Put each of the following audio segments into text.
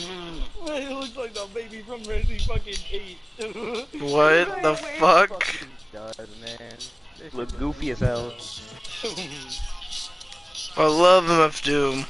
It looks like the baby from Resident fucking 8. What the fuck? Fucking does, man. This look goofy as hell. I love MF Doom.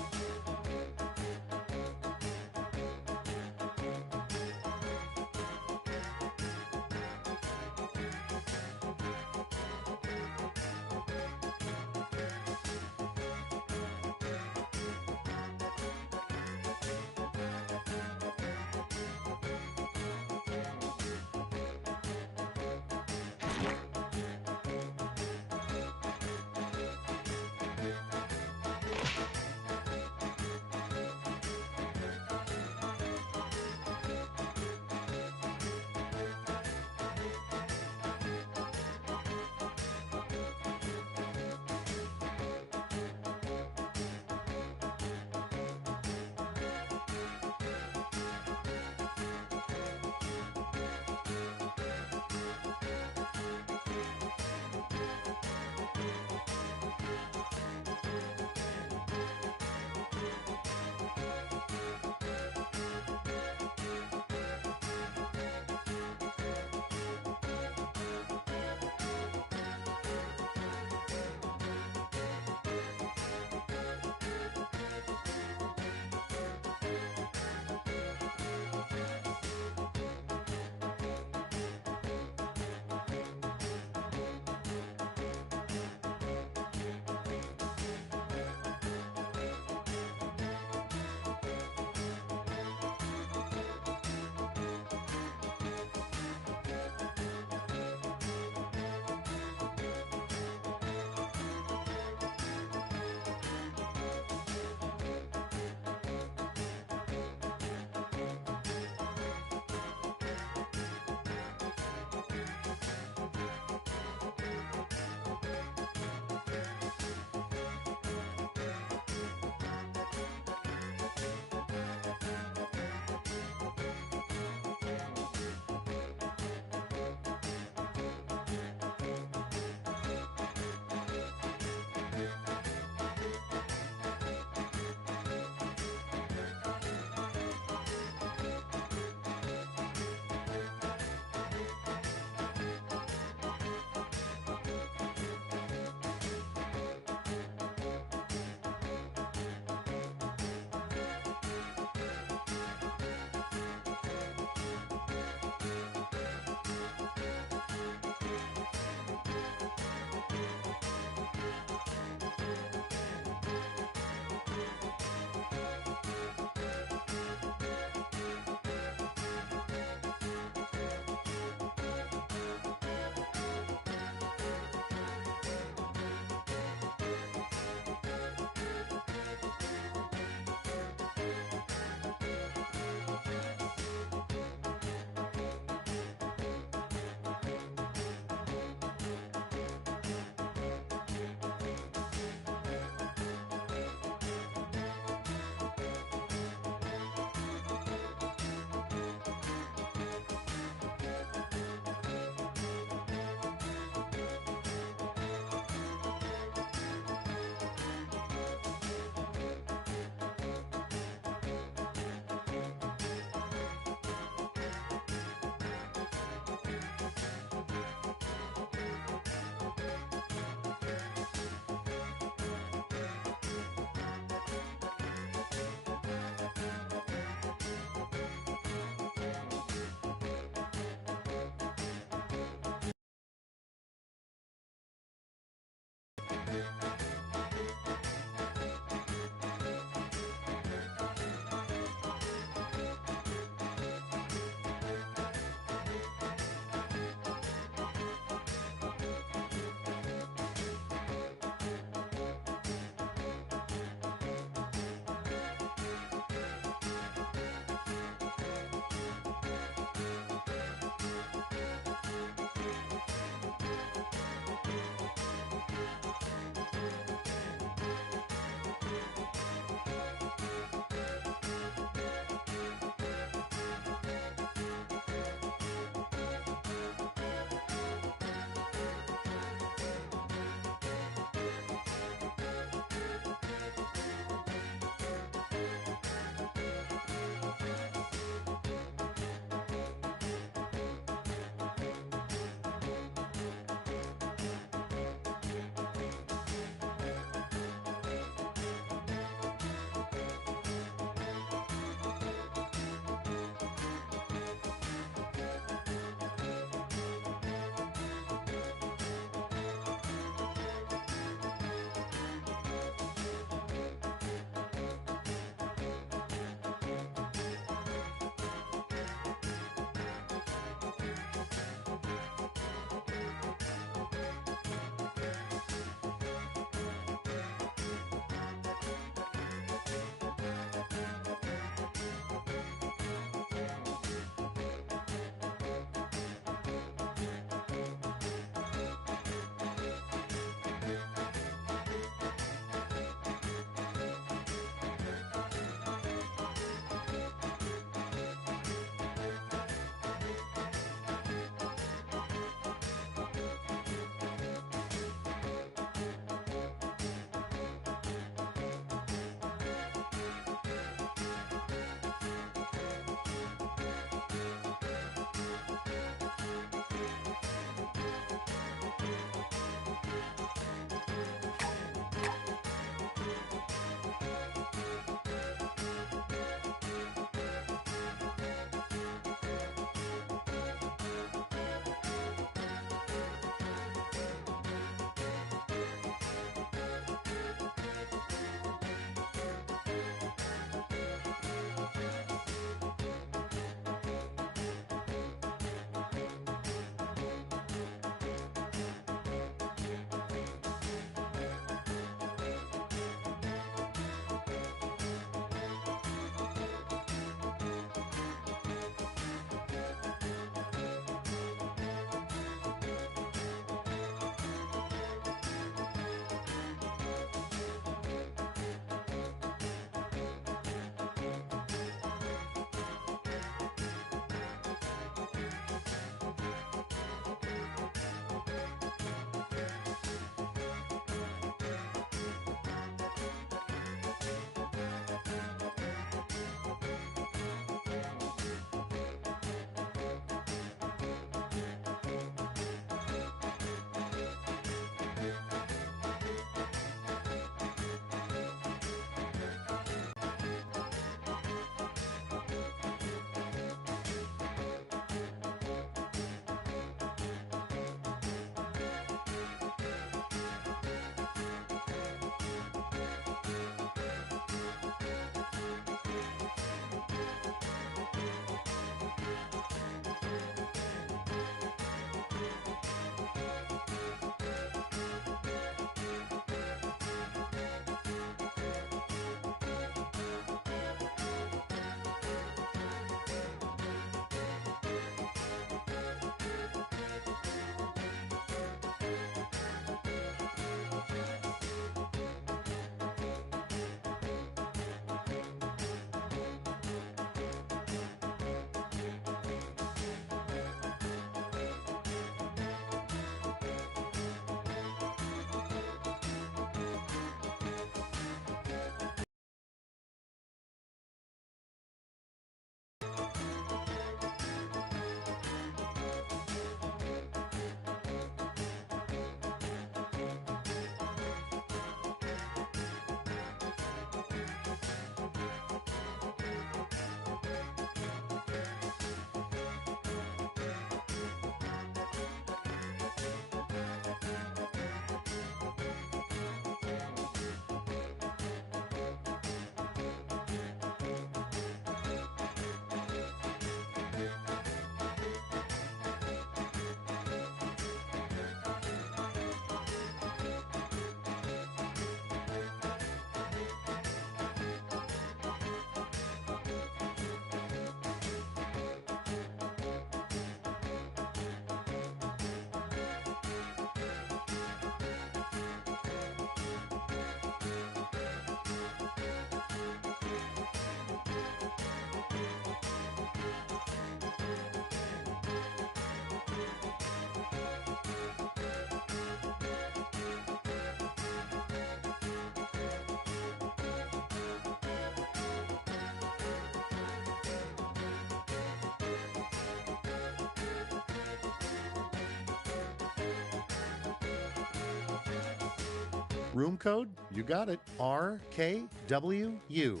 Room code, you got it, RKWU.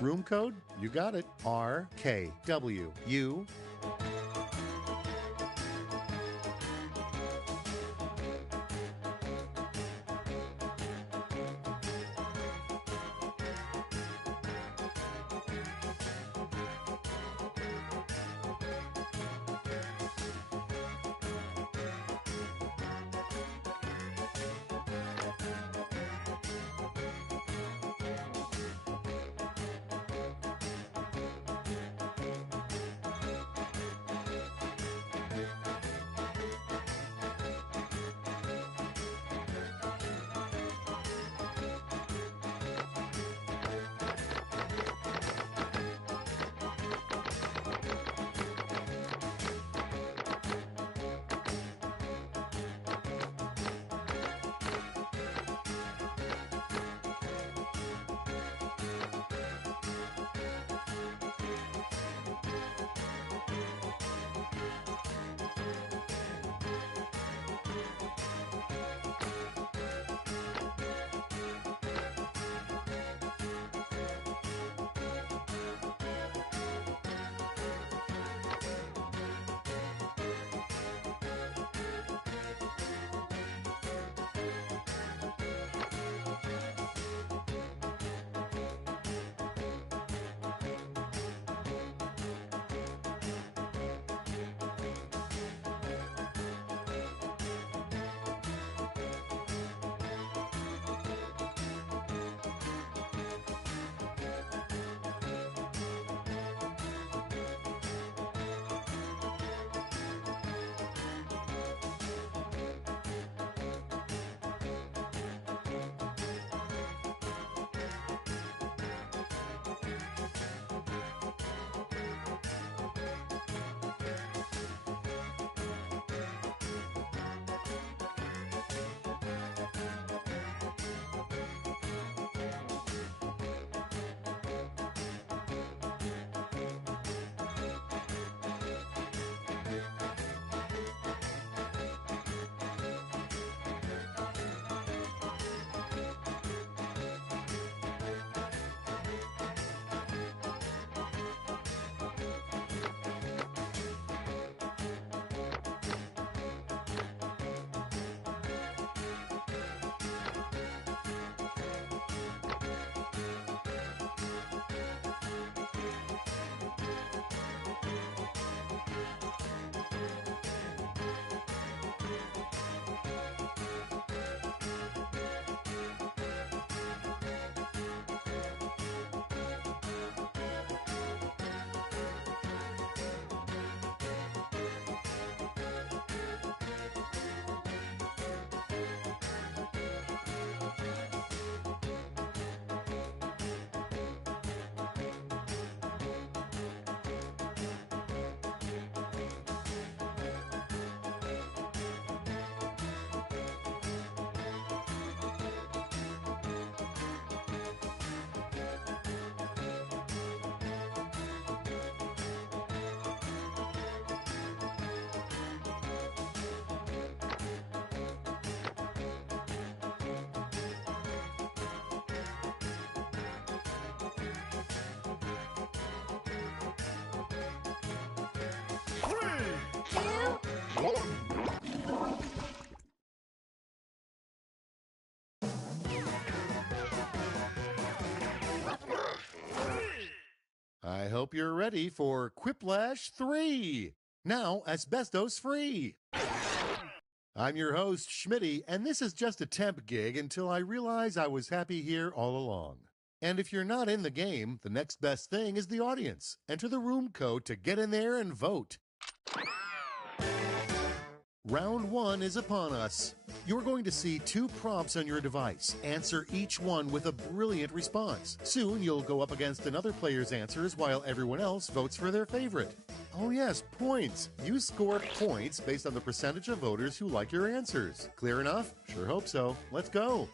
Room code? You got it. RKWU. I hope you're ready for Quiplash 3. Now, asbestos free. I'm your host, Schmitty, and this is just a temp gig until I realize I was happy here all along. And if you're not in the game, the next best thing is the audience. Enter the room code to get in there and vote. Round 1 is upon us. You're going to see 2 prompts on your device. Answer each one with a brilliant response. Soon you'll go up against another player's answers while everyone else votes for their favorite. Oh yes, points. You score points based on the percentage of voters who like your answers. Clear enough? Sure hope so. Let's go.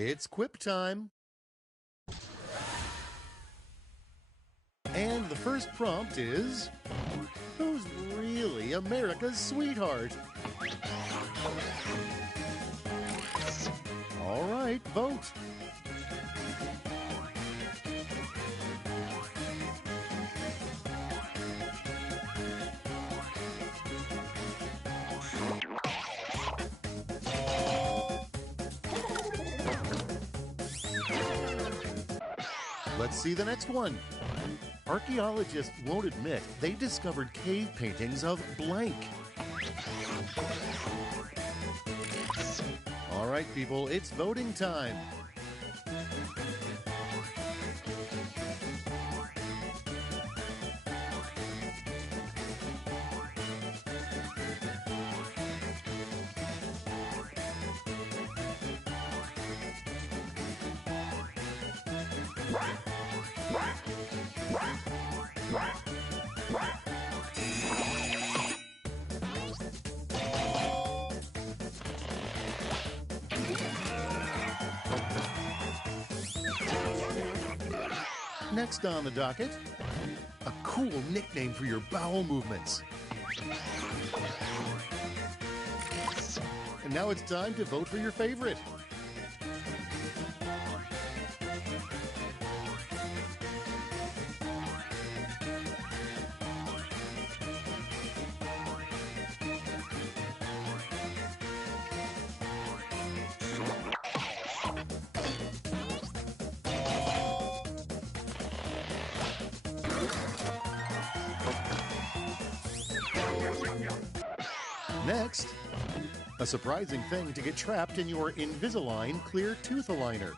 It's quip time. And the first prompt is, who's really America's sweetheart? All right, vote. Let's see the next one. Archaeologists won't admit they discovered cave paintings of blank. All right, people, it's voting time. Next on the docket, a cool nickname for your bowel movements. And now it's time to vote for your favorite. Next, a surprising thing to get trapped in your Invisalign clear tooth aligner.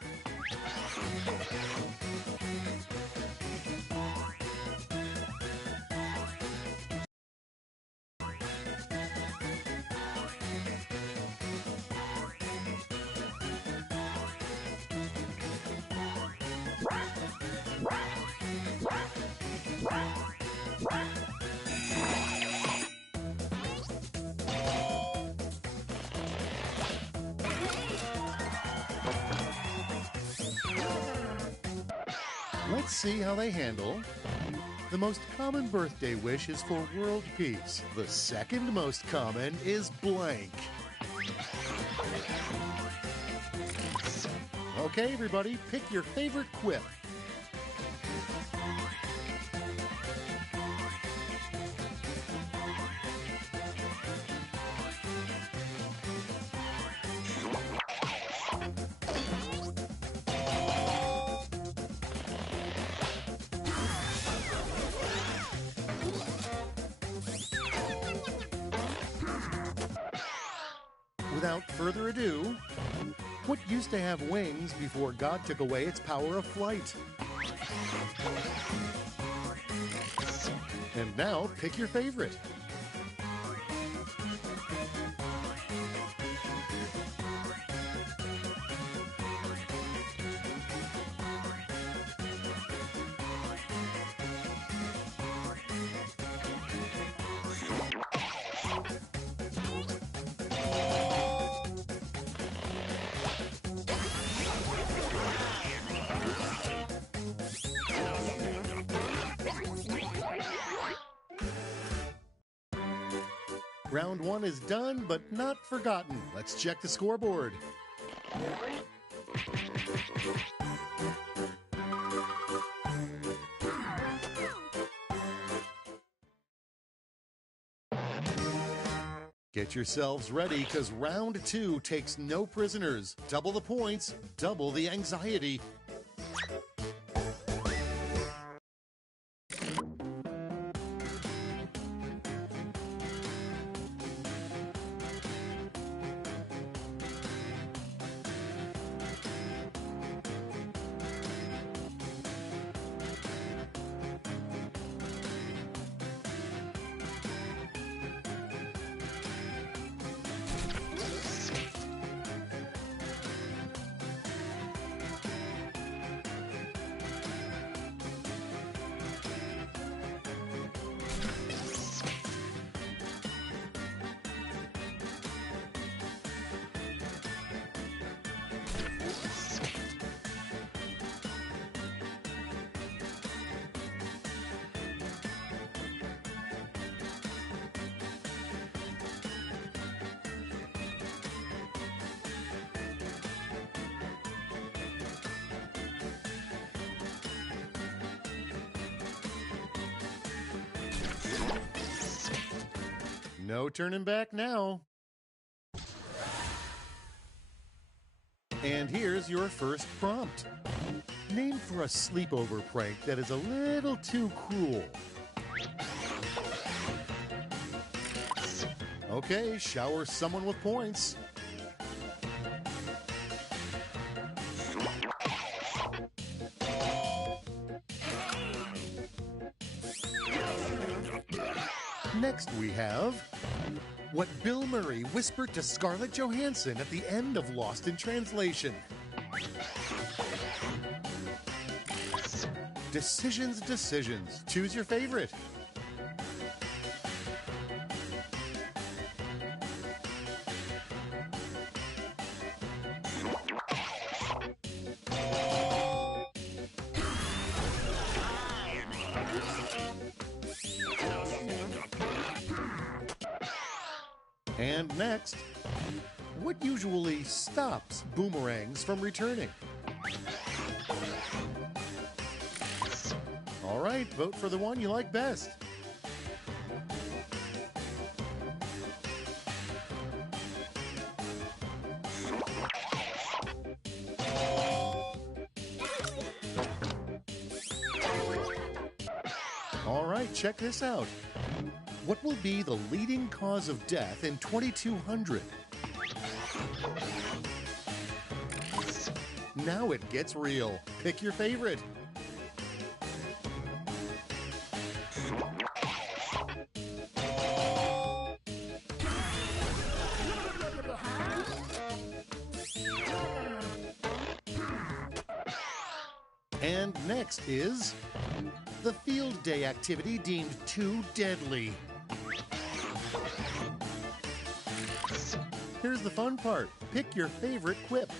Let's see how they handle. The most common birthday wish is for world peace. The second most common is blank. Okay, everybody, pick your favorite quip. Without further ado, what used to have wings before God took away its power of flight? And now, pick your favorite. Round one is done, but not forgotten. Let's check the scoreboard. Get yourselves ready, because round two takes no prisoners. Double the points, double the anxiety. No turning back now. And here's your first prompt. Name for a sleepover prank that is a little too cruel. Okay, shower someone with points. Next we have what Bill Murray whispered to Scarlett Johansson at the end of Lost in Translation. Decisions, decisions. Choose your favorite. And next, what usually stops boomerangs from returning? All right, vote for the one you like best. All right, check this out. What will be the leading cause of death in 2200? Now it gets real. Pick your favorite. And next is the field day activity deemed too deadly. Here's the fun part. Pick your favorite quip.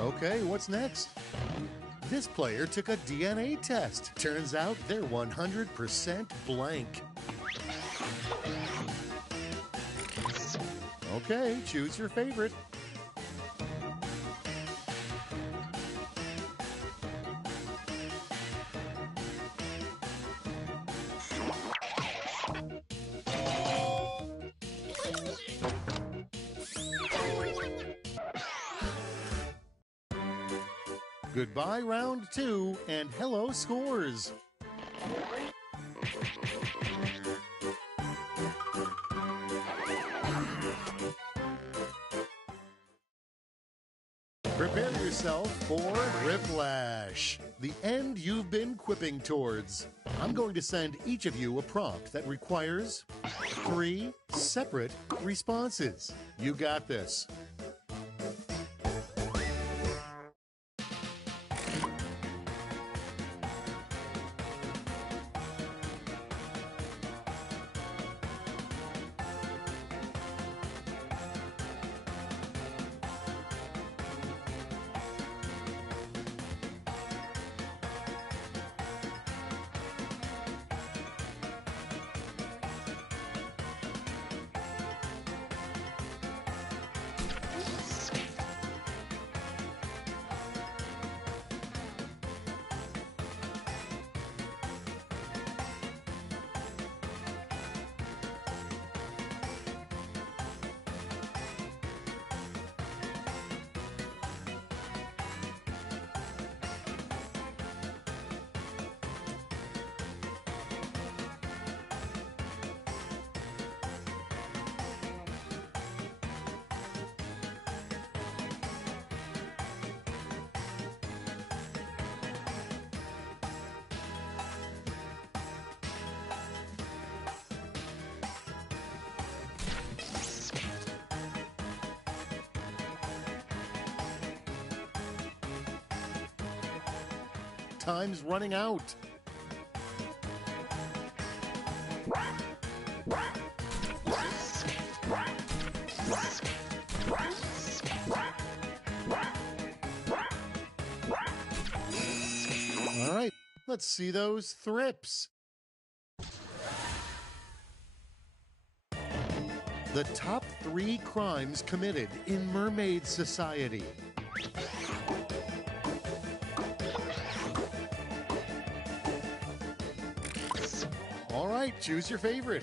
Okay, what's next? This player took a DNA test. Turns out they're 100% blank. Okay, choose your favorite. Goodbye, round two, and hello, scores. Prepare yourself for Whiplash, the end you've been quipping towards. I'm going to send each of you a prompt that requires 3 separate responses. You got this. Time's running out. All right, let's see those thrips. the top 3 crimes committed in Mermaid Society. All right, choose your favorite.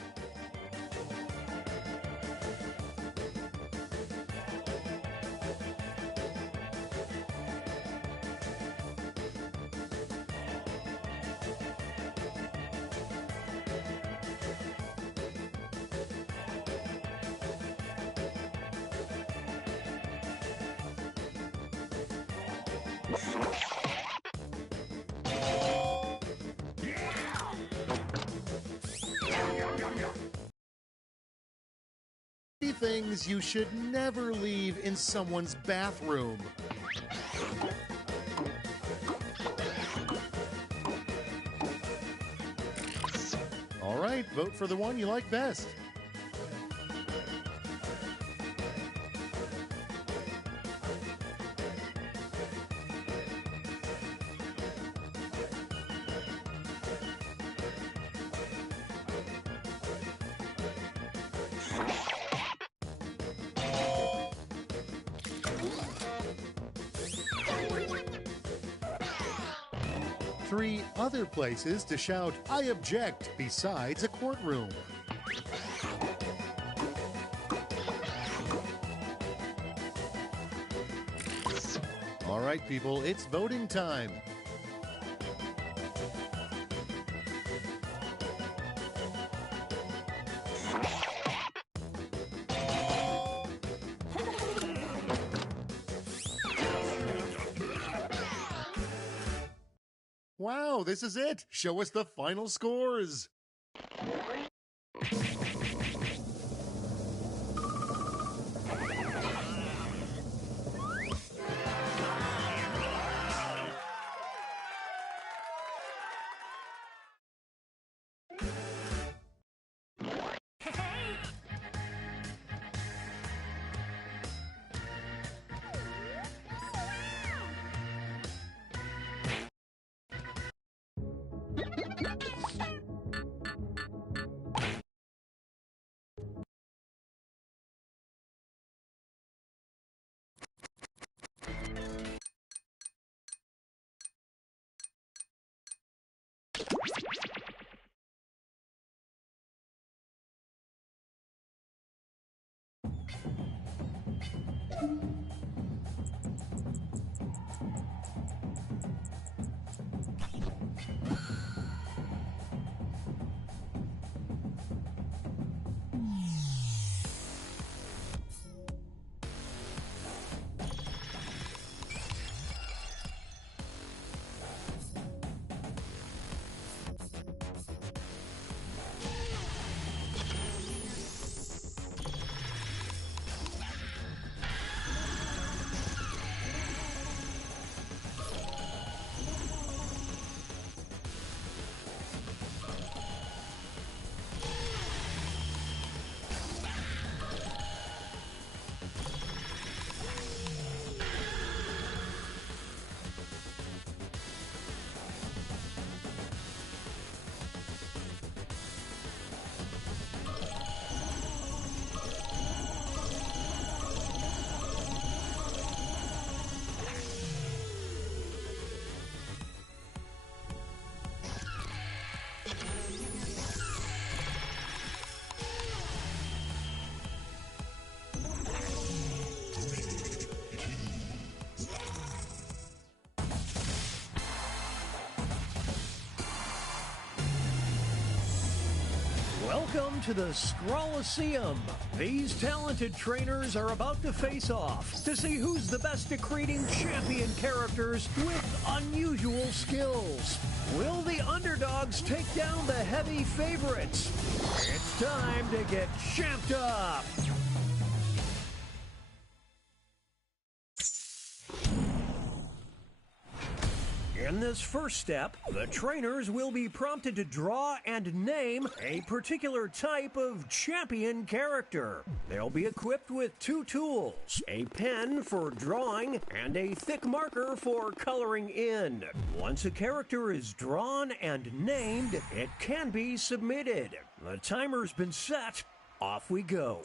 Things you should never leave in someone's bathroom. All right, vote for the one you like best. Three other places to shout, "I object," besides a courtroom. All right, people, it's voting time. Wow, this is it. Show us the final scores. Welcome to the Scrolliseum. These talented trainers are about to face off to see who's the best at creating champion characters with unusual skills. Will the underdogs take down the heavy favorites? It's time to get champed up. In this first step, the trainers will be prompted to draw and name a particular type of champion character. They'll be equipped with 2 tools, a pen for drawing and a thick marker for coloring in. Once a character is drawn and named, it can be submitted. The timer's been set. Off we go.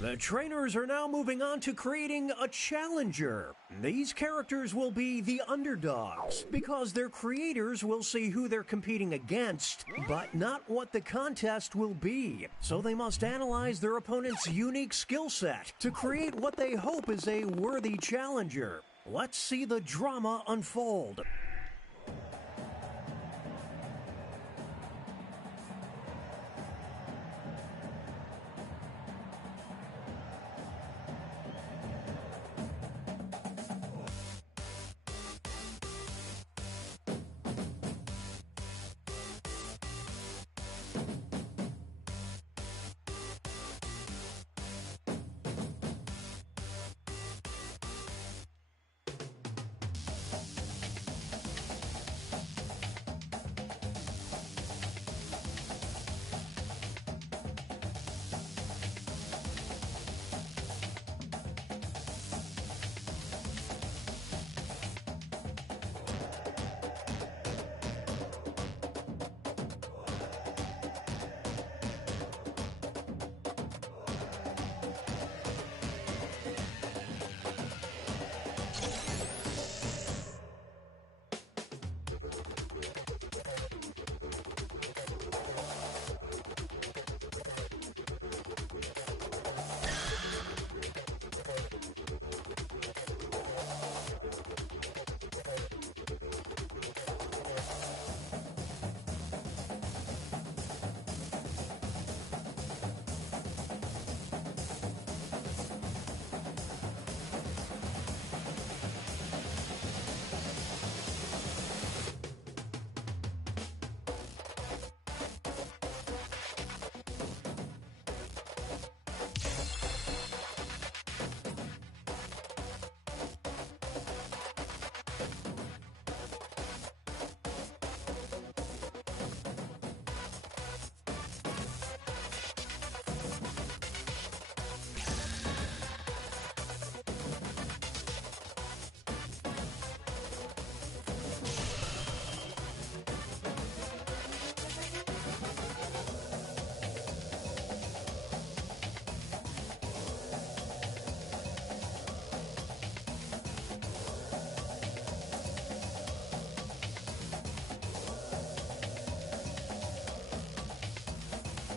The trainers are now moving on to creating a challenger. These characters will be the underdogs because their creators will see who they're competing against, but not what the contest will be. So they must analyze their opponent's unique skill set to create what they hope is a worthy challenger. Let's see the drama unfold.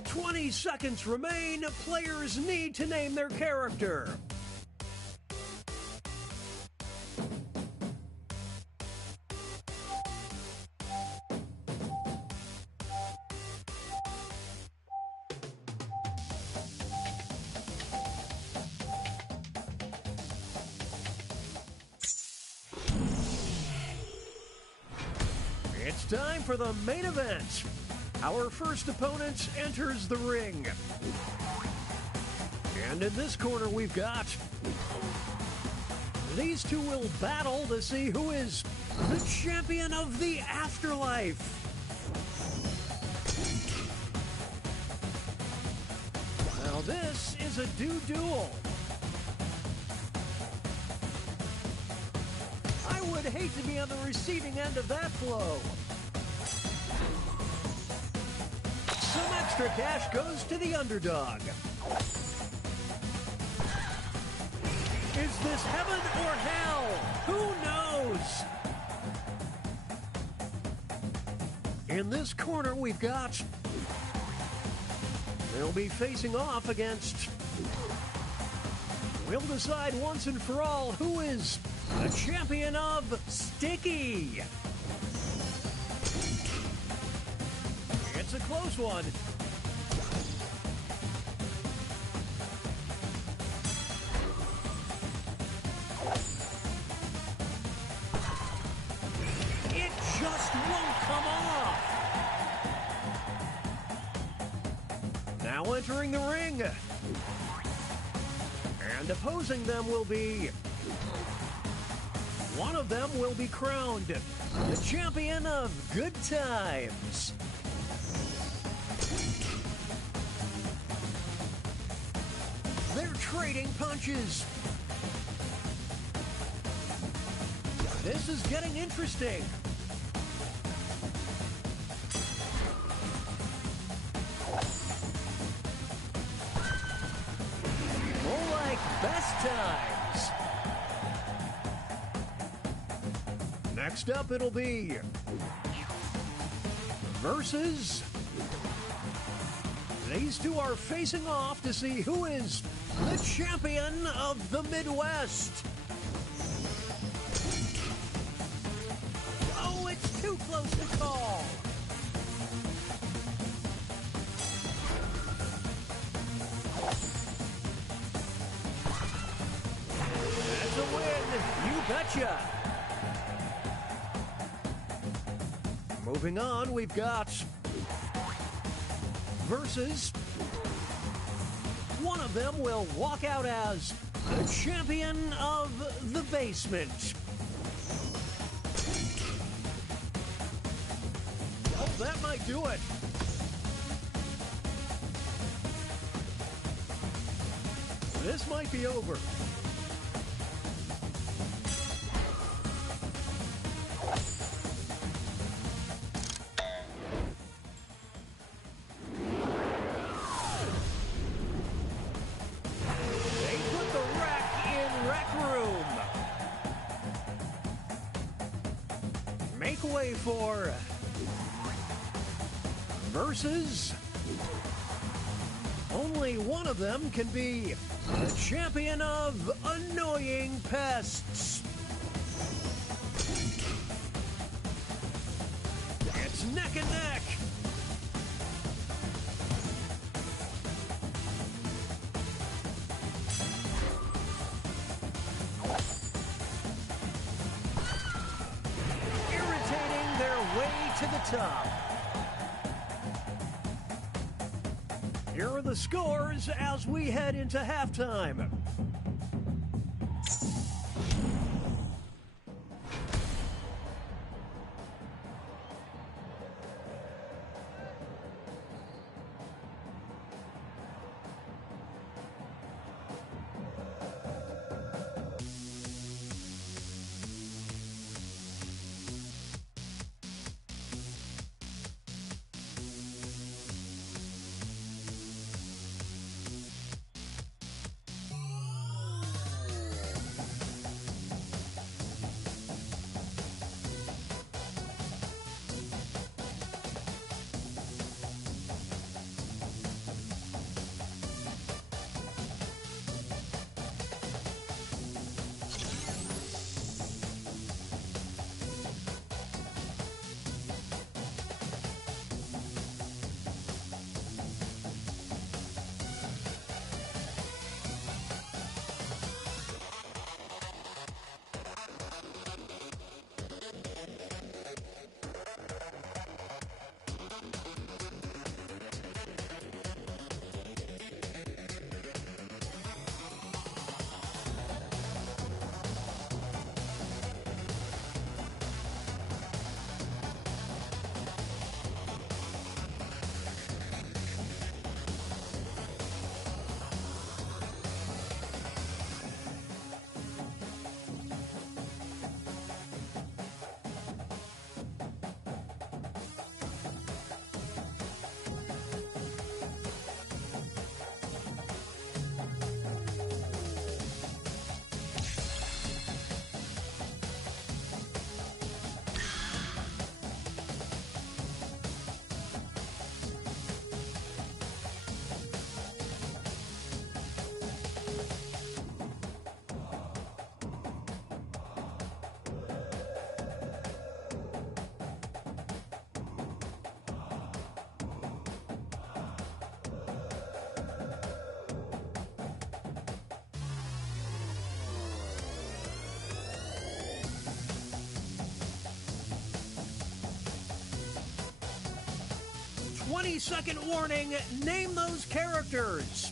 "20 seconds remain. Players need to name their character." time for the main event. Our first opponent enters the ring. And in this corner we've got... These two will battle to see who is the champion of the afterlife. Now this is a duel. I would hate to be on the receiving end of that blow. Some extra cash goes to the underdog. Is this heaven or hell? Who knows? In this corner, we've got... They'll be facing off against... We'll decide once and for all who is the champion of Sticky. It's a close one. Just won't come off. Now entering the ring. And opposing them will be... One of them will be crowned the champion of good times. They're trading punches. This is getting interesting. Best times. Next up, it'll be versus. These two are facing off to see who is the champion of the Midwest. Oh, it's too close to call. That's a win, you betcha. Moving on, we've got versus. One of them will walk out as the champion of the basement. Oh, that might do it. This might be over. Make way for versus. Only one of them can be the champion of annoying pests. It's neck and neck. To the top. Here are the scores as we head into halftime. 20-second warning. Name those characters.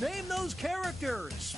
Name those characters.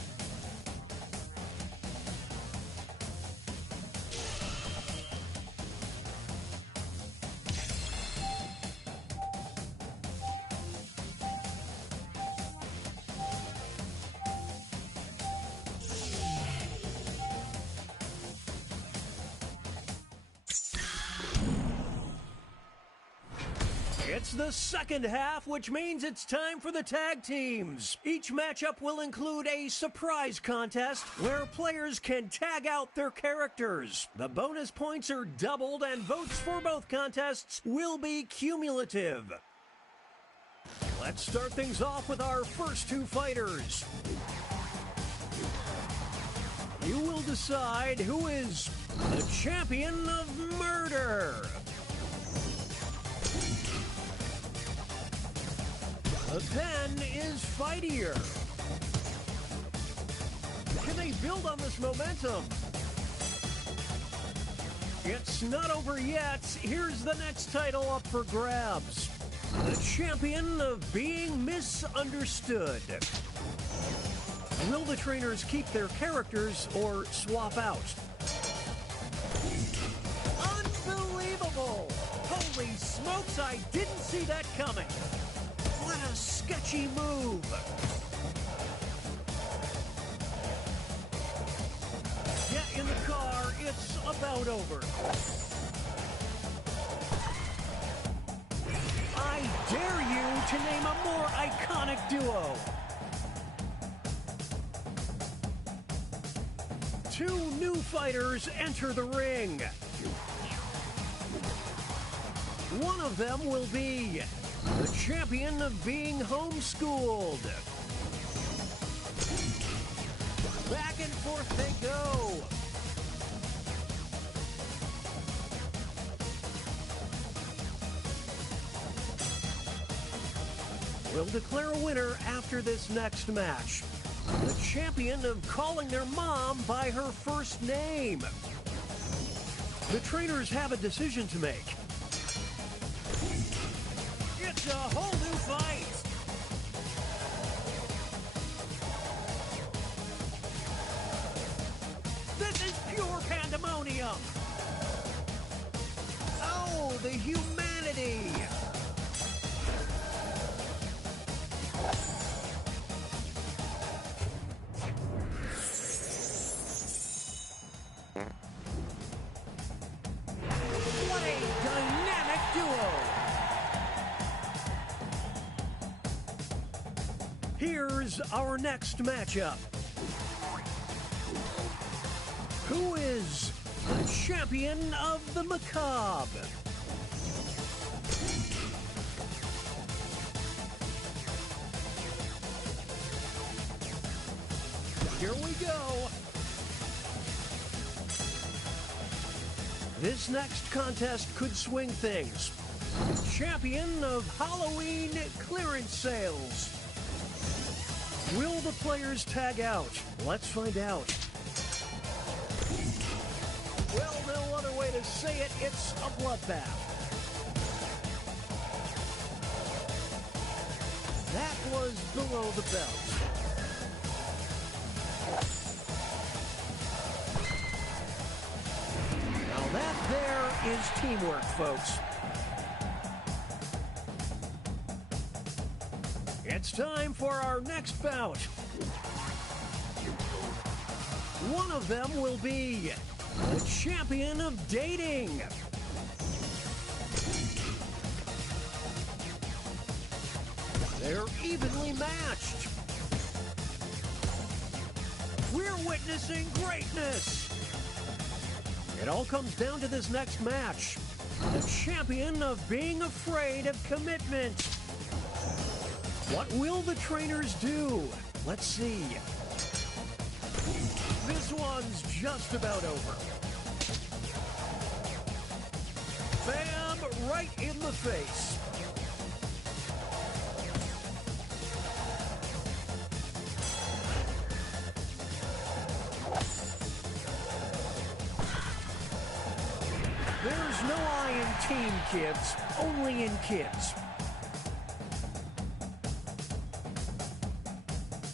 It's the second half, which means it's time for the tag teams. Each matchup will include a surprise contest where players can tag out their characters. The bonus points are doubled and votes for both contests will be cumulative. Let's start things off with our first two fighters. You will decide who is the champion of murder. The pen is fightier. Can they build on this momentum? It's not over yet. Here's the next title up for grabs. The champion of being misunderstood. Will the trainers keep their characters or swap out? Unbelievable! Holy smokes, I didn't see that coming. What a sketchy move. Get in the car, it's about over. I dare you to name a more iconic duo. Two new fighters enter the ring. One of them will be the champion of being homeschooled. Back and forth they go. We'll declare a winner after this next match. The champion of calling their mom by her first name. The trainers have a decision to make. It's a whole new fight. This is pure pandemonium. Oh, the humanity. What a dynamic duo. Here's our next matchup. Who is the champion of the macabre? Here we go. This next contest could swing things. Champion of Halloween clearance sales. Will the players tag out? Let's find out. Well, no other way to say it, it's a bloodbath. That was below the belt. Now that there is teamwork, folks. It's time for our next bout. One of them will be the champion of dating. They're evenly matched. We're witnessing greatness. It all comes down to this next match. The champion of being afraid of commitment. What will the trainers do? Let's see. This one's just about over. Bam! Right in the face. There's no I in team, kids. Only in kids.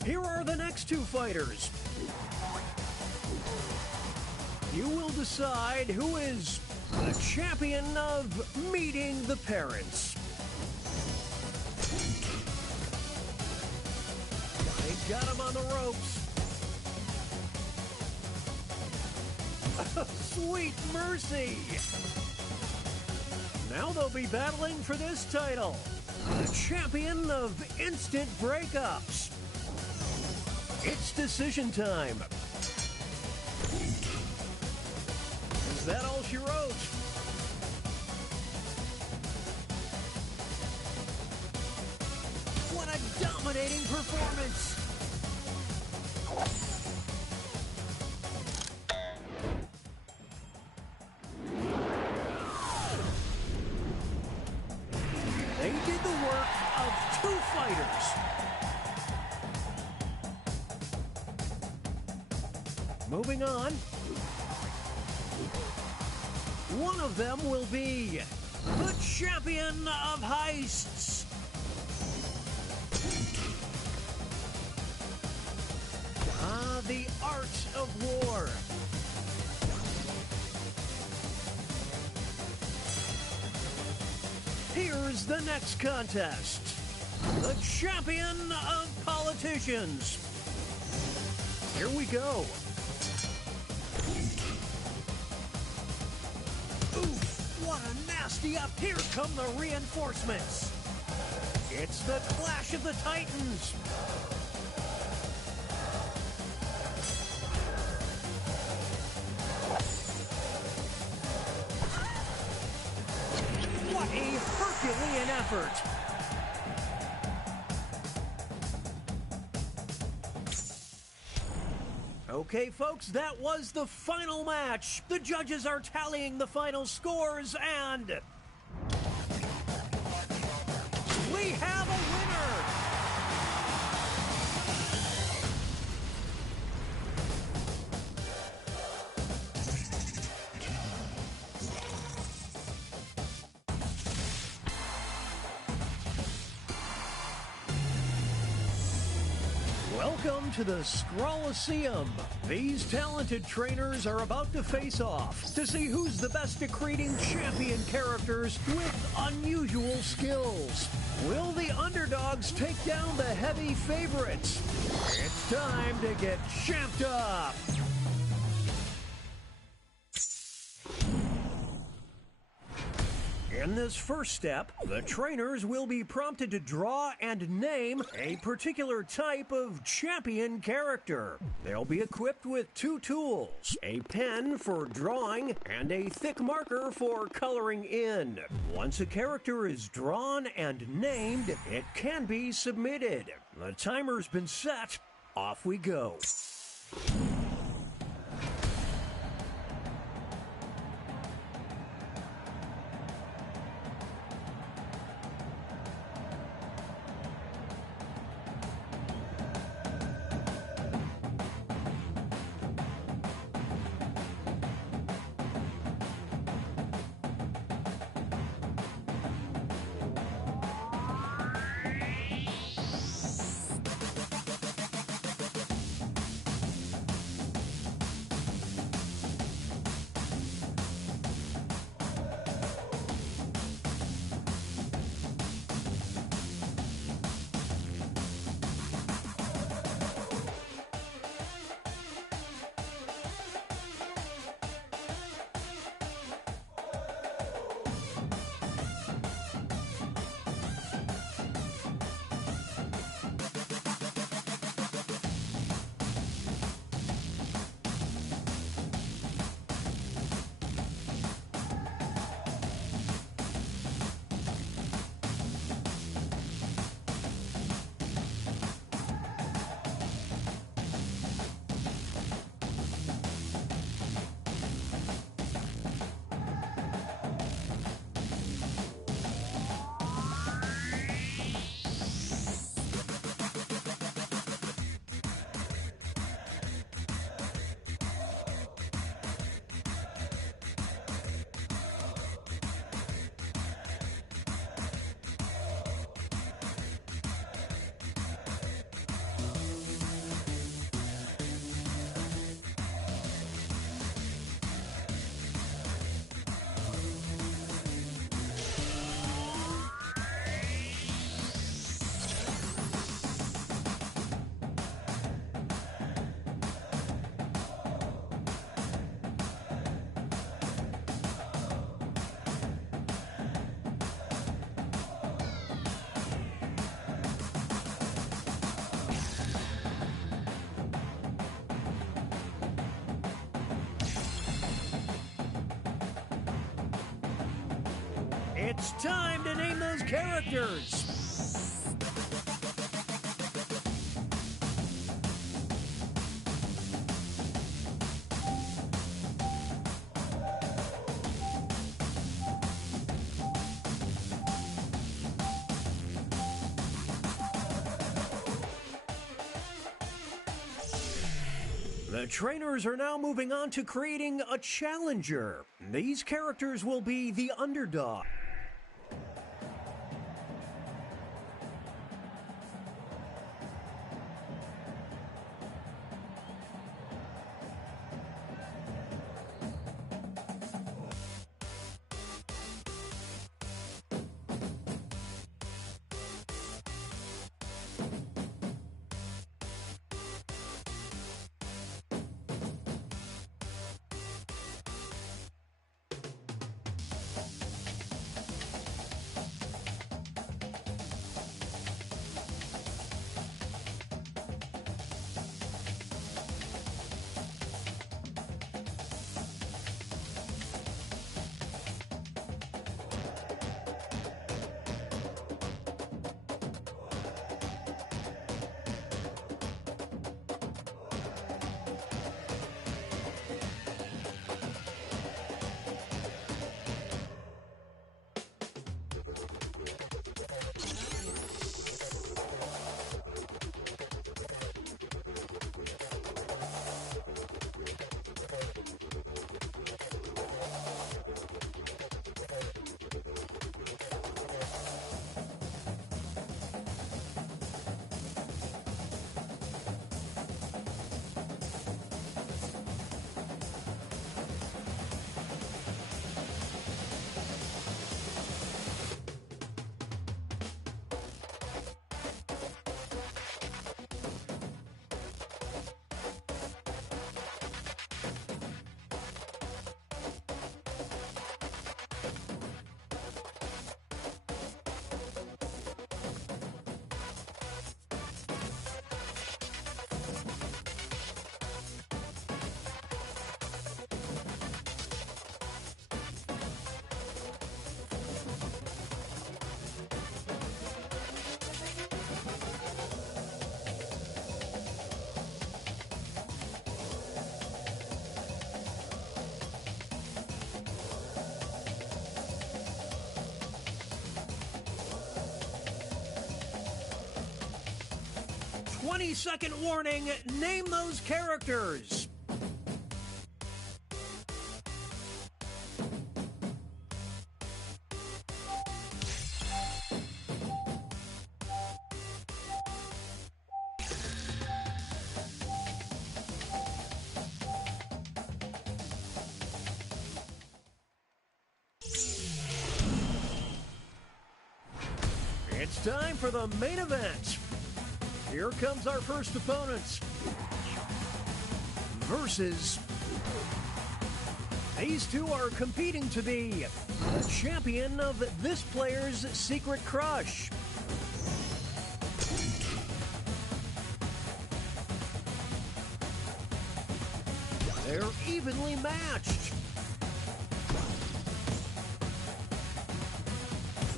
Here are the next two fighters. You will decide who is the champion of meeting the parents. They got him on the ropes. Sweet mercy! Now they'll be battling for this title. The champion of instant breakups. It's decision time. Is that all she wrote? What a dominating performance! They did the work of two fighters. Moving on. One of them will be the champion of heists. The art of war. Here's the next contest. The champion of politicians. Here we go. Oof, what a nasty up. Here come the reinforcements. It's the Clash of the Titans. What a Herculean effort. Okay, folks, that was the final match. The judges are tallying the final scores, and we have a winner. Welcome to the Scrollaceum. These talented trainers are about to face off to see who's the best at creating champion characters with unusual skills. Will the underdogs take down the heavy favorites? It's time to get champed up. In this first step, the trainers will be prompted to draw and name a particular type of champion character. They'll be equipped with 2 tools, a pen for drawing and a thick marker for coloring in. Once a character is drawn and named, it can be submitted. The timer's been set. Off we go. It's time to name those characters. The trainers are now moving on to creating a challenger. These characters will be the underdog. 20-second warning. Name those characters. It's time for the main event. Here comes our first opponent. Versus. These two are competing to be the champion of this player's secret crush. They're evenly matched.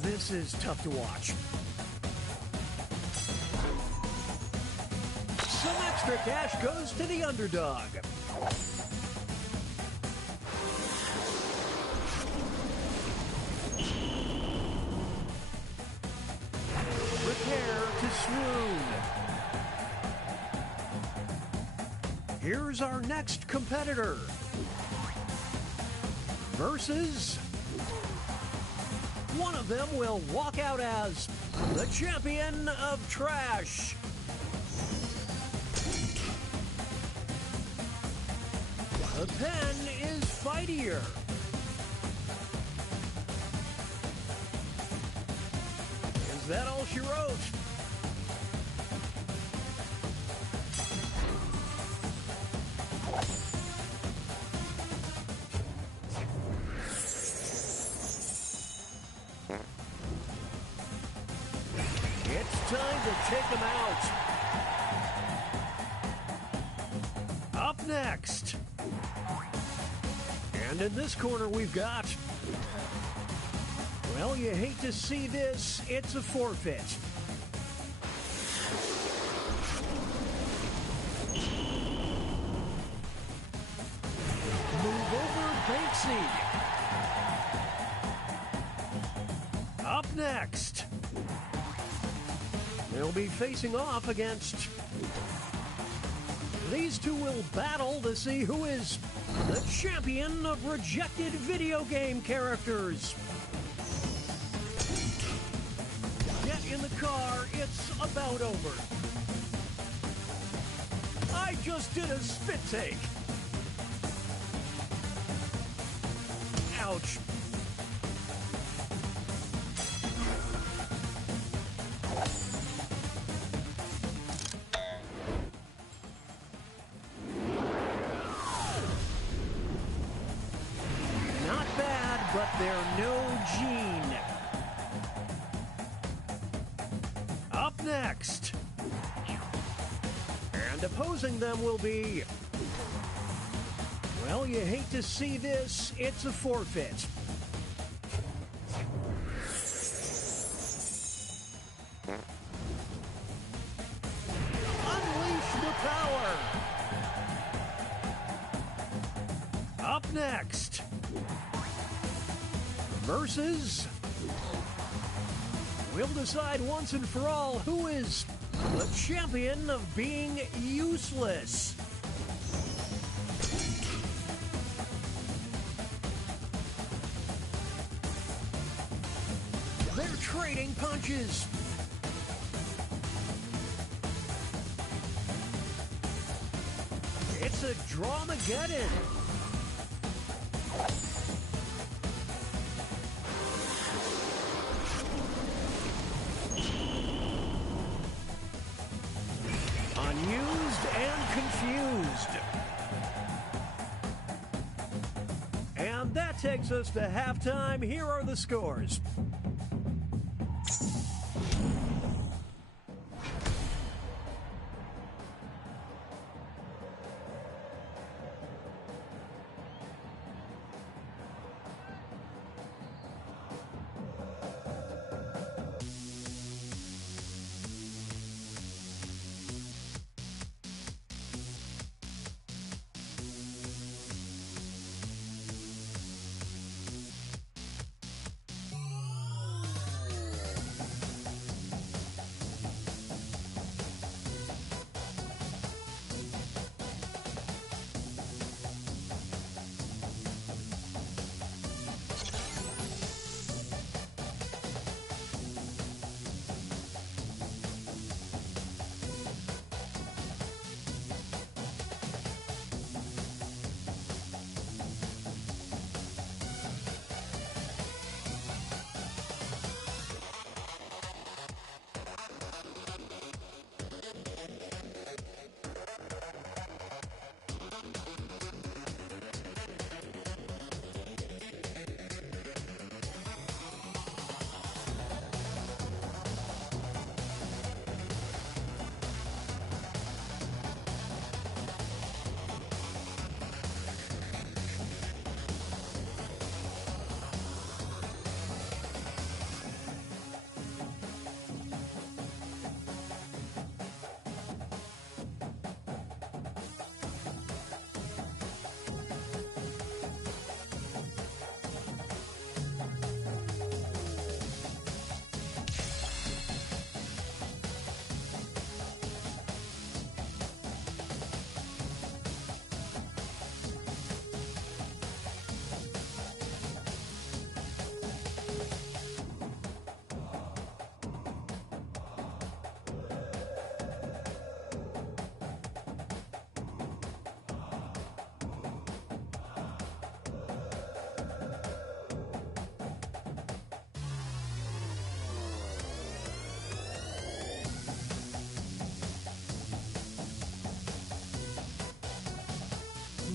This is tough to watch. Some extra cash goes to the underdog. Prepare to swoon. Here's our next competitor. Versus. One of them will walk out as the champion of trash. The pen is fightier. Is that all she wrote? It's time to take them out. Up next. And in this corner we've got, well, you hate to see this, it's a forfeit. Move over Banksy. Up next. They'll be facing off against, these two will battle to see who is the champion of rejected video game characters. Get in the car, it's about over. I just did a spit take. Ouch. But they're no Gene. Up next. And opposing them will be, well, you hate to see this, it's a forfeit. Unleash the power. Up next. Versus. We'll decide once and for all who is the champion of being useless. They're trading punches. It's a Dramageddon. Unused and confused. And that takes us to halftime. Here are the scores.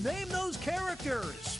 name those characters.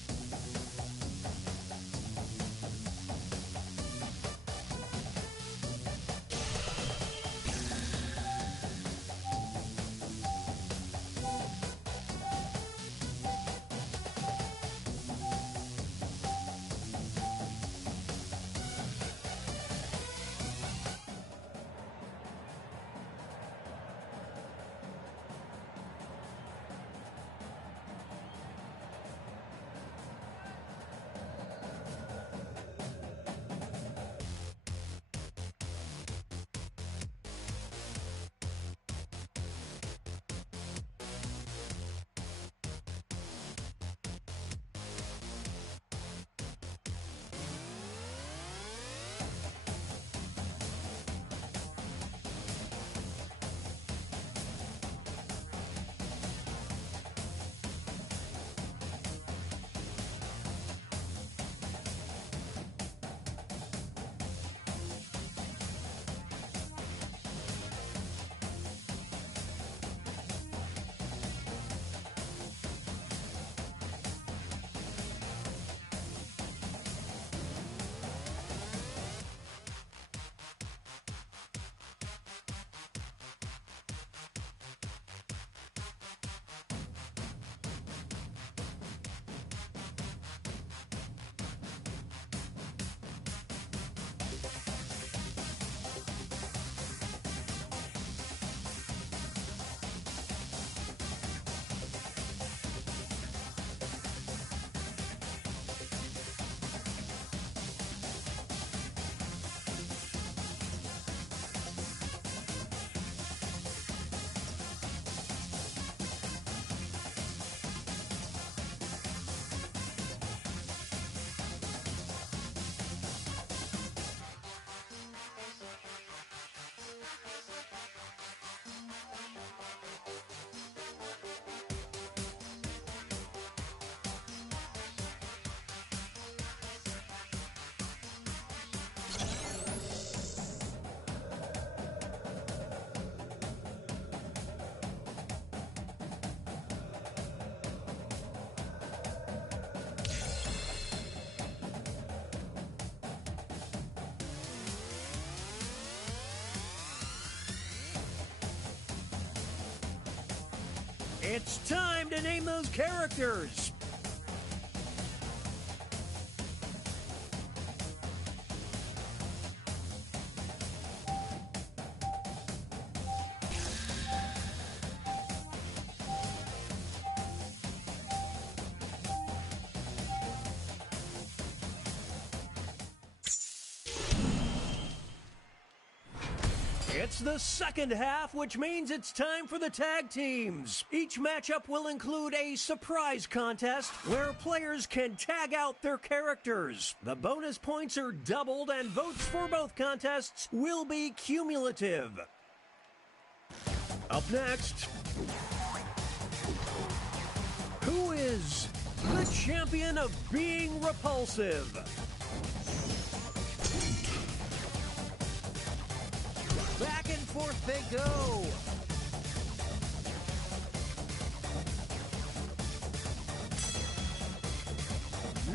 It's time to name those characters. It's the second half, which means it's time for the tag teams. Each matchup will include a surprise contest where players can tag out their characters. The bonus points are doubled and votes for both contests will be cumulative. Up next, who is the champion of being repulsive? Back and forth they go.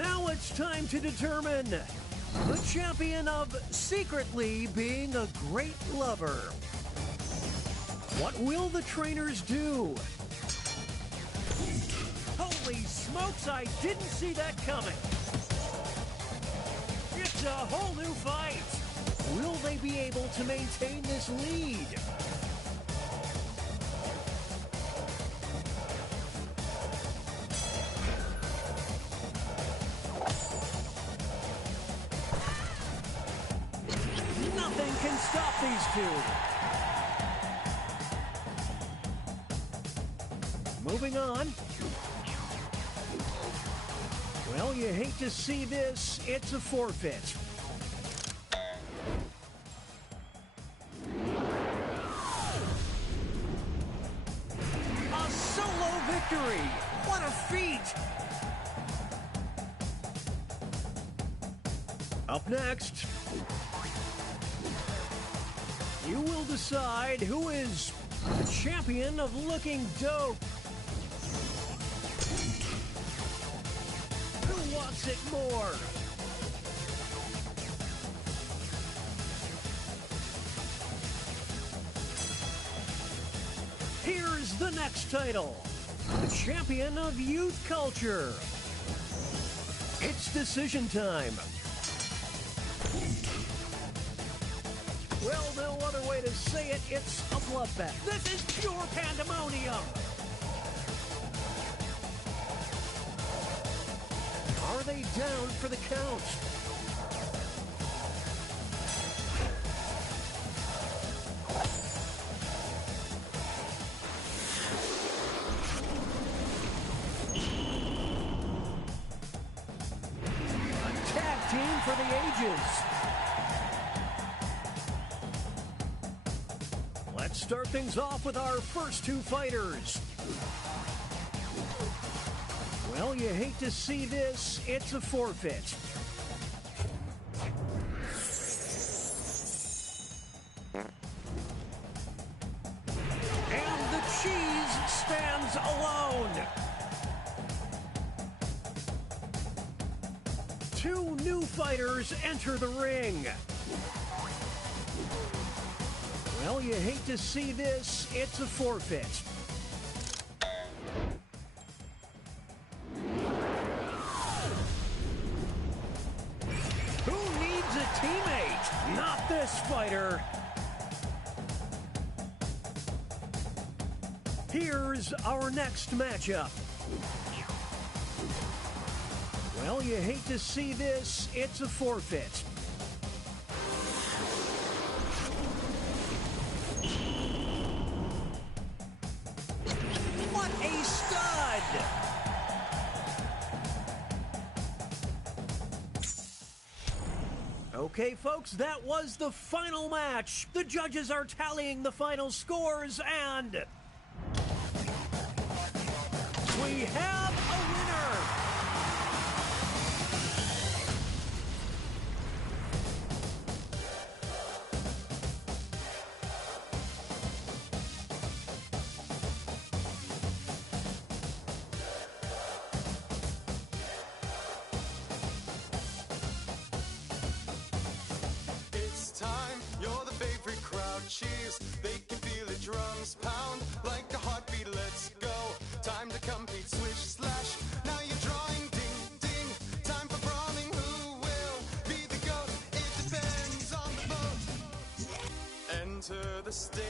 Now it's time to determine the champion of secretly being a great lover. What will the trainers do? Holy smokes, I didn't see that coming. It's a whole new fight. Will they be able to maintain this lead? Nothing can stop these two. Moving on. Well, you hate to see this. It's a forfeit. Victory! What a feat! Up next, you will decide who is the champion of looking dope. wants it more. Here's the next title, the champion of youth culture. It's decision time. Well, no other way to say it, it's a bloodbath. This is pure pandemonium. Are they down for the count? A tag team for the ages. Let's start things off with our first two fighters. Well, you hate to see this. It's a forfeit. And the cheese stands alone. Two new fighters enter the ring. Well, you hate to see this. It's a forfeit. Who needs a teammate? Not this fighter. Here's our next matchup. Well, you hate to see this. It's a forfeit. What a stud! Okay, folks, that was the final match. The judges are tallying the final scores, and we have a winner! It's time, you're the favorite crowd. Cheers, they can feel the drums pound like a heartbeat. Let's go. Time to compete, switch, slash. Now you're drawing, ding, ding. Time for brawling. Who will be the GOAT? It depends on the vote. Enter the stadium.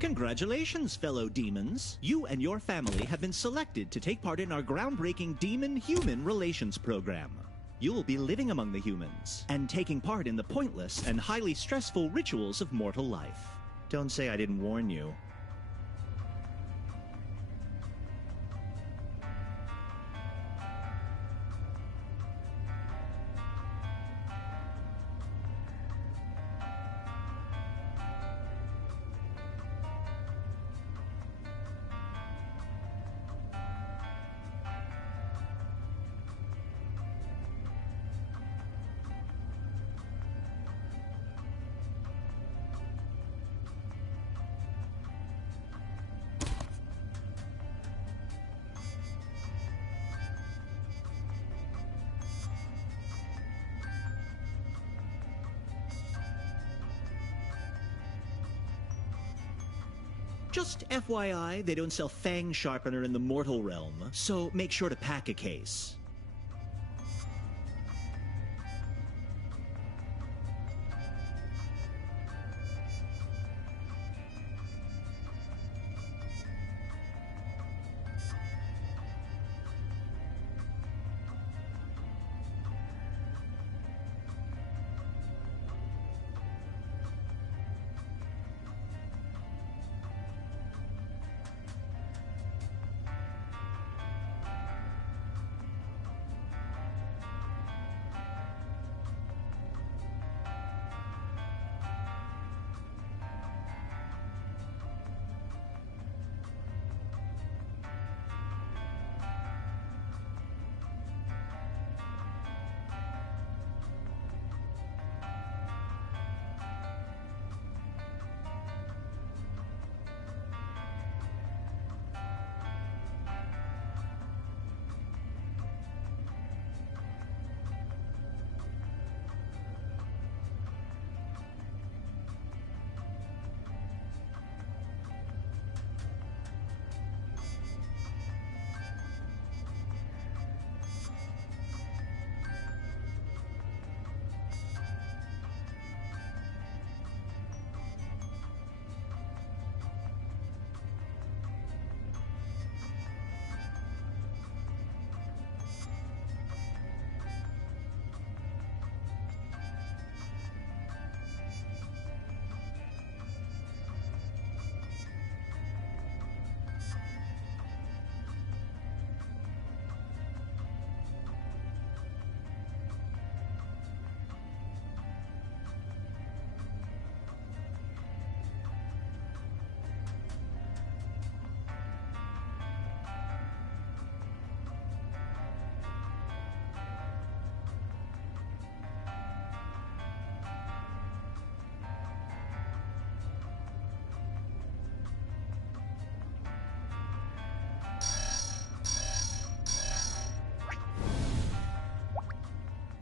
Congratulations, fellow demons. You and your family have been selected to take part in our groundbreaking Demon-Human Relations program. You'll be living among the humans and taking part in the pointless and highly stressful rituals of mortal life. Don't say I didn't warn you. Just FYI, they don't sell fang sharpener in the mortal realm, so make sure to pack a case.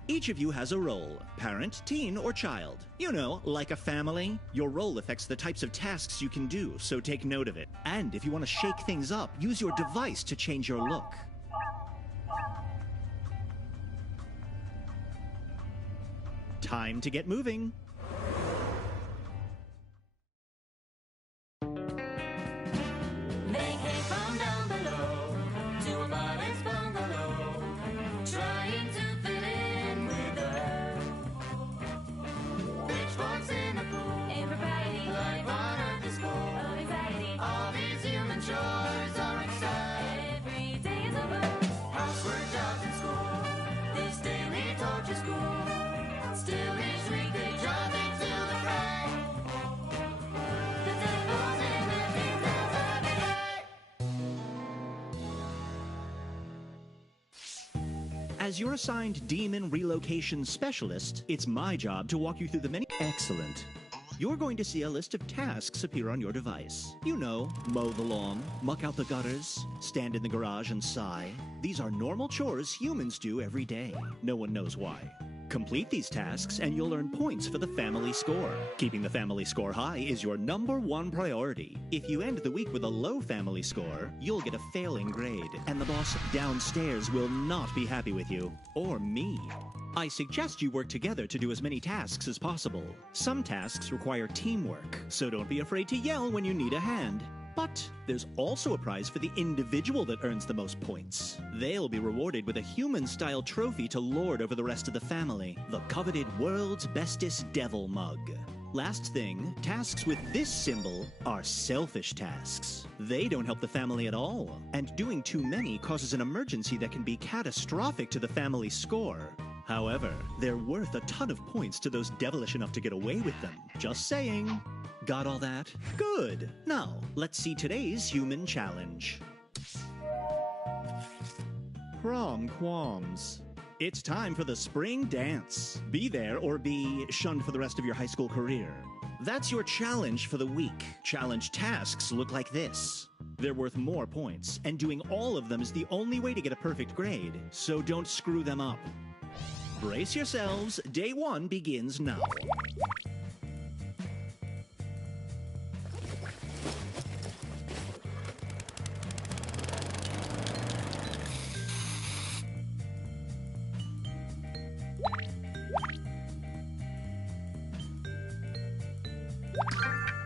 Each of you has a role, parent, teen, or child. You know, like a family. Your role affects the types of tasks you can do, so take note of it. And if you want to shake things up, use your device to change your look. Time to get moving. As your assigned demon relocation specialist, it's my job to walk you through the many... Excellent. You're going to see a list of tasks appear on your device. You know, mow the lawn, muck out the gutters, stand in the garage and sigh. These are normal chores humans do every day. No one knows why. Complete these tasks and you'll earn points for the family score. Keeping the family score high is your #1 priority. If you end the week with a low family score, you'll get a failing grade, and the boss downstairs will not be happy with you. Or me. I suggest you work together to do as many tasks as possible. Some tasks require teamwork, so don't be afraid to yell when you need a hand. But there's also a prize for the individual that earns the most points. They'll be rewarded with a human-style trophy to lord over the rest of the family, the coveted World's Bestest Devil Mug. Last thing, tasks with this symbol are selfish tasks. They don't help the family at all, and doing too many causes an emergency that can be catastrophic to the family score. However, they're worth a ton of points to those devilish enough to get away with them. Just saying. Got all that? Good. Now, let's see today's human challenge. Prom qualms. It's time for the spring dance. Be there or be shunned for the rest of your high school career. That's your challenge for the week. Challenge tasks look like this. They're worth more points, and doing all of them is the only way to get a perfect grade, so don't screw them up. Brace yourselves, day 1 begins now.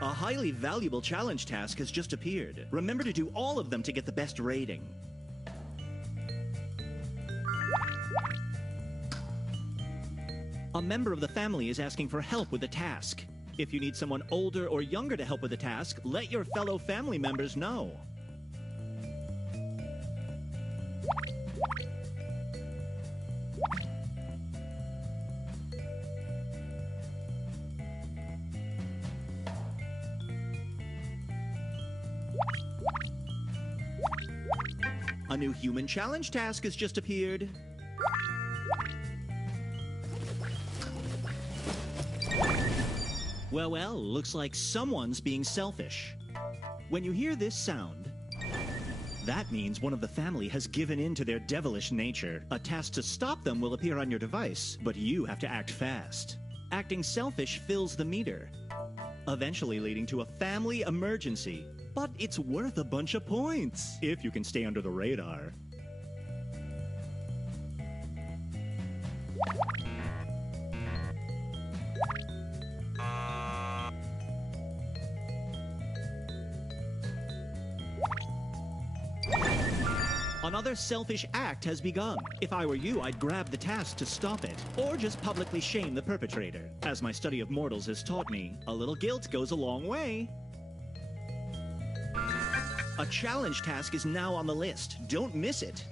A highly valuable challenge task has just appeared. Remember to do all of them to get the best rating. A member of the family is asking for help with a task. If you need someone older or younger to help with the task, let your fellow family members know. A new human challenge task has just appeared. Well, looks like someone's being selfish. When you hear this sound, that means one of the family has given in to their devilish nature. A task to stop them will appear on your device, but you have to act fast. Acting selfish fills the meter, eventually leading to a family emergency. But it's worth a bunch of points, if you can stay under the radar. Another selfish act has begun. If I were you, I'd grab the task to stop it, or just publicly shame the perpetrator. As my study of mortals has taught me, a little guilt goes a long way. A challenge task is now on the list. Don't miss it.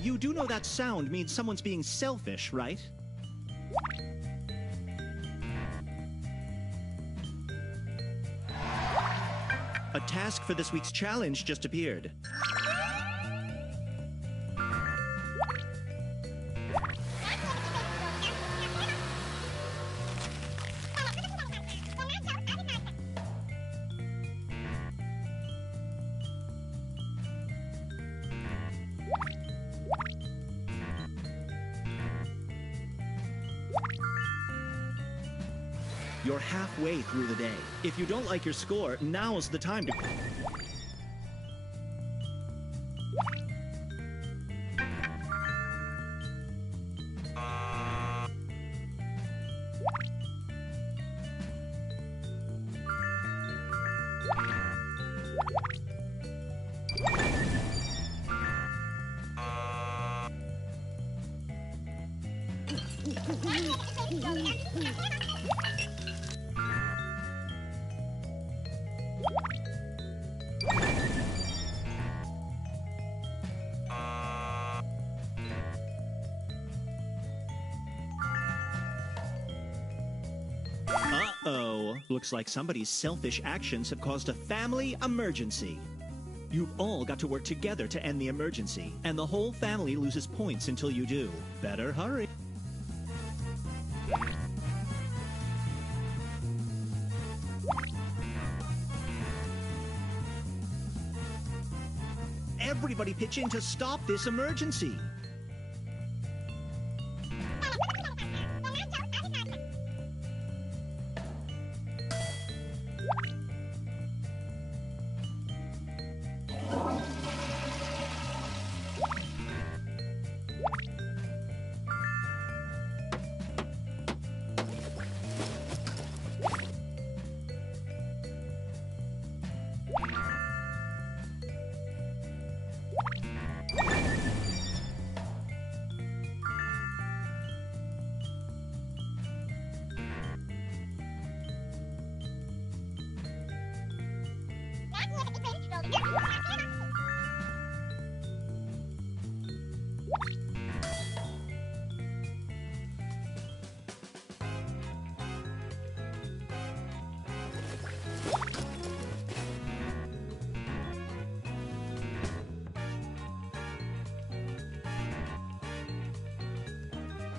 You do know that sound means someone's being selfish, right? A task for this week's challenge just appeared. You're halfway through the day. If you don't like your score, now's the time to... Uh-oh. Looks like somebody's selfish actions have caused a family emergency. You've all got to work together to end the emergency, and the whole family loses points until you do. Better hurry. Everybody pitch in to stop this emergency.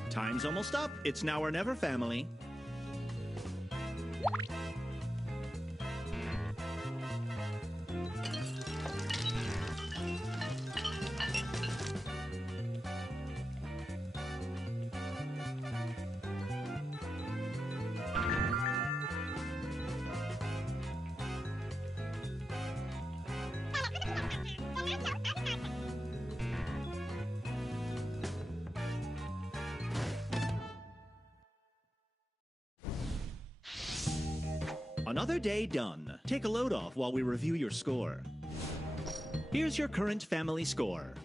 Time's almost up. It's now or never, family. Another day done. Take a load off while we review your score. Here's your current family score.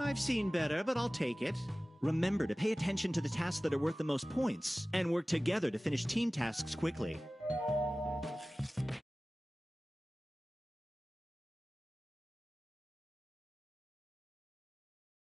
I've seen better, but I'll take it. Remember to pay attention to the tasks that are worth the most points, and work together to finish team tasks quickly.